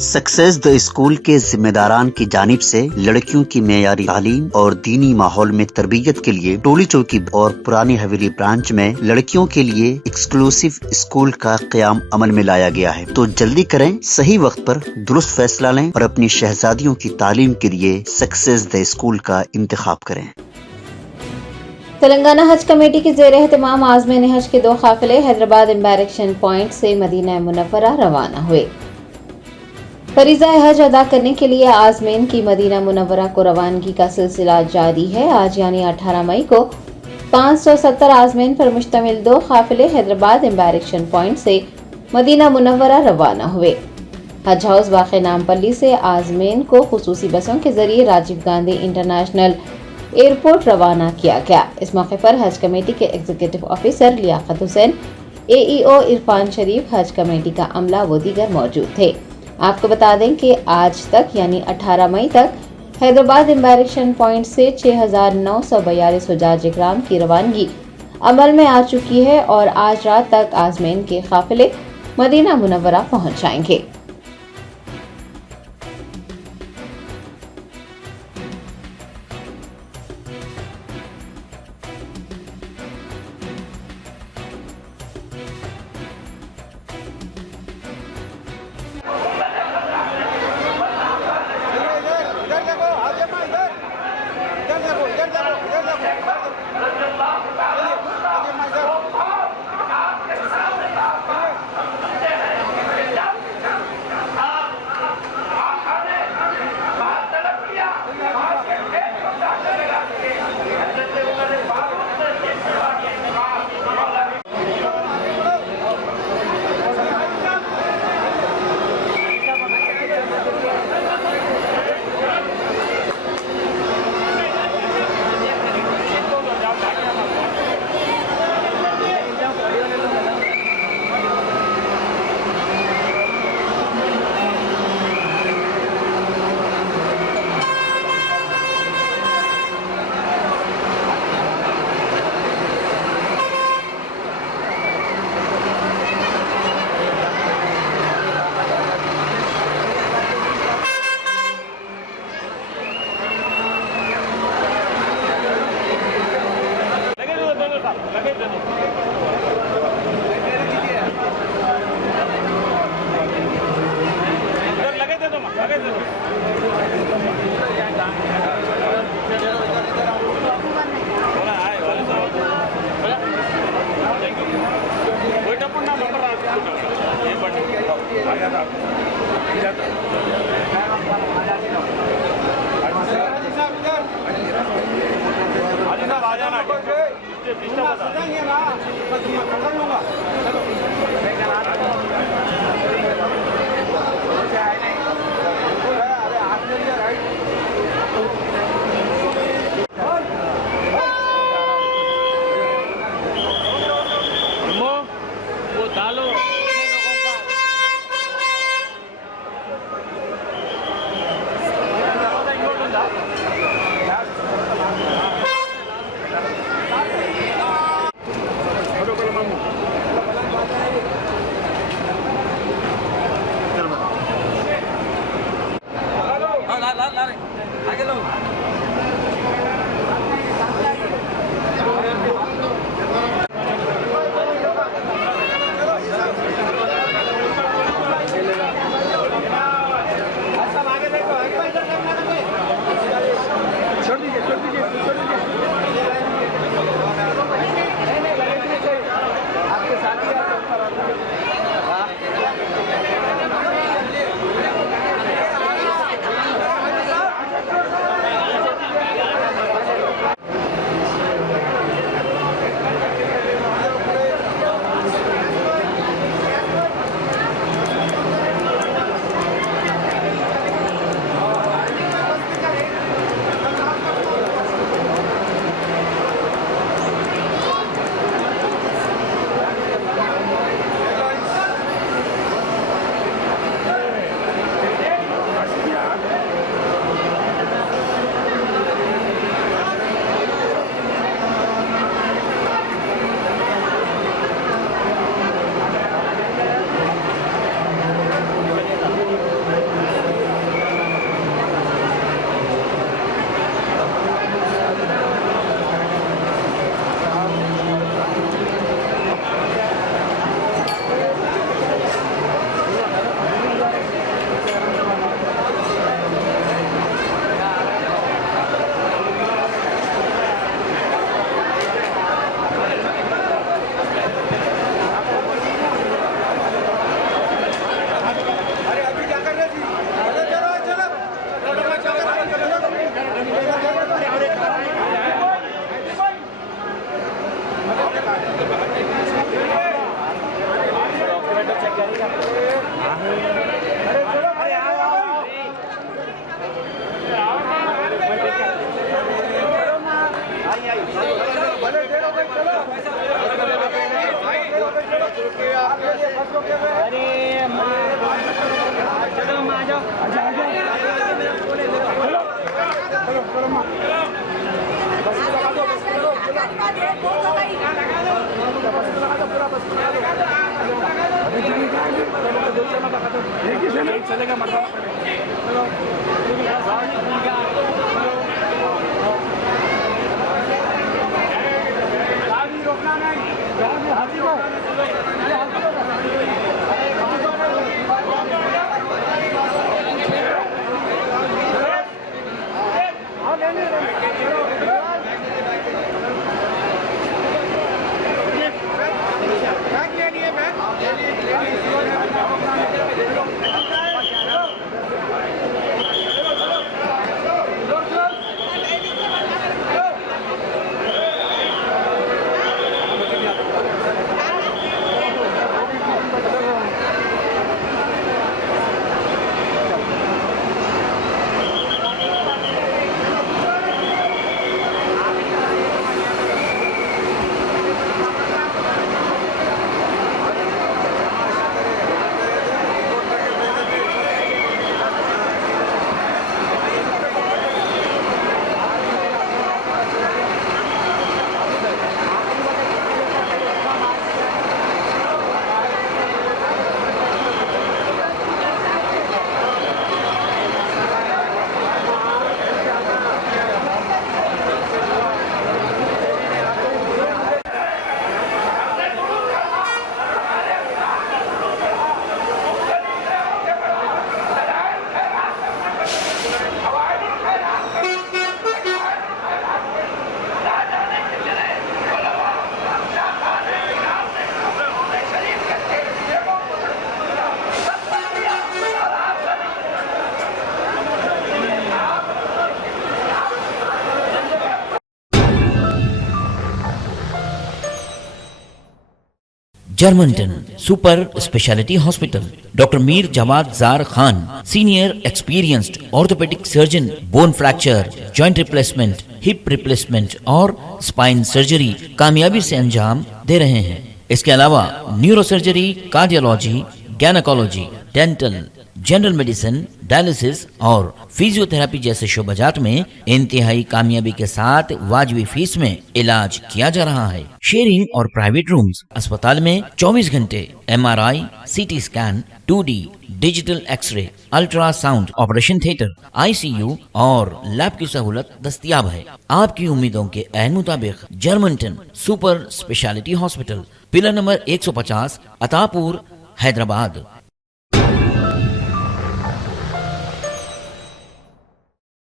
Success the school के जिम्मेदारान की जानिब से लड़कियों की मेयारी तालीम और दीनी माहौल में तरबियत के लिए टोली चौकी और पुरानी हवेली ब्रांच में लड़कियों के लिए एक्सक्लूसिव स्कूल का क़याम अमल में लाया गया है। तो जल्दी करें, सही वक्त पर दुरुस्त फैसला लें और अपनी शहजादियों की तालीम के लिए सक्सेस द स्कूल का इंतखाब करें। तेलंगाना हज कमेटी के ज़ेर एहतमाम आज़मीन हज के 2 काफिले हैदराबाद एम्बारेक्शन पॉइंट से मदीना मुनव्वरा रवाना हुए। फरीज़ा हज अदा करने के लिए आज़मीन की मदीना मुनव्वरा को रवानगी का सिलसिला जारी है। आज यानी 18 मई को 570 आज़मीन पर मुश्तमिल 2 काफिले हैदराबाद एम्बारेक्शन पॉइंट से मदीना मुनव्वरा रवाना हुए। हज हाउस वाक़े नामपल्ली से आज़मीन को खुसूसी बसों के जरिए राजीव गांधी इंटरनेशनल एयरपोर्ट रवाना किया गया। इस मौके पर हज कमेटी के executive officer Liyaqat Hussain, AEO Irfan Sharif, Haj committee का अमला व दीगर मौजूद थे। आपको बता दें कि आज तक यानी 18 मई तक हैदराबाद एम्बारेक्शन पॉइंट से 6,942 हुज्जाज इकराम की रवानगी अमल में आ चुकी है और आज रात तक आज़मीन के काफिले मदीना मुनव्वरा पहुंच जाएंगे। Germanton super speciality hospital, doctor Mir Jawad Zar Khan, senior experienced orthopaedic surgeon, bone fracture, joint replacement, hip replacement और स्पाइन सर्जरी कामयाबी से अंजाम दे रहे हैं। इसके अलावा neuro surgery, cardiology, gynaecology, dental, general medicine, dialysis और फिजियोथेरेपी जैसे शोबाजात में इंतहाई कामयाबी के साथ वाजबी फीस में इलाज किया जा रहा है। शेयरिंग और प्राइवेट रूम्स, अस्पताल में 24 घंटे MRI, CT scan, 2D digital X ray, ultrasound, operation theatre, ICU और लैब की सहूलत दस्तयाब है। आपकी उम्मीदों के ऐन मुताबिक Germanton super speciality hospital, pillar number 150, Attapur, Hyderabad.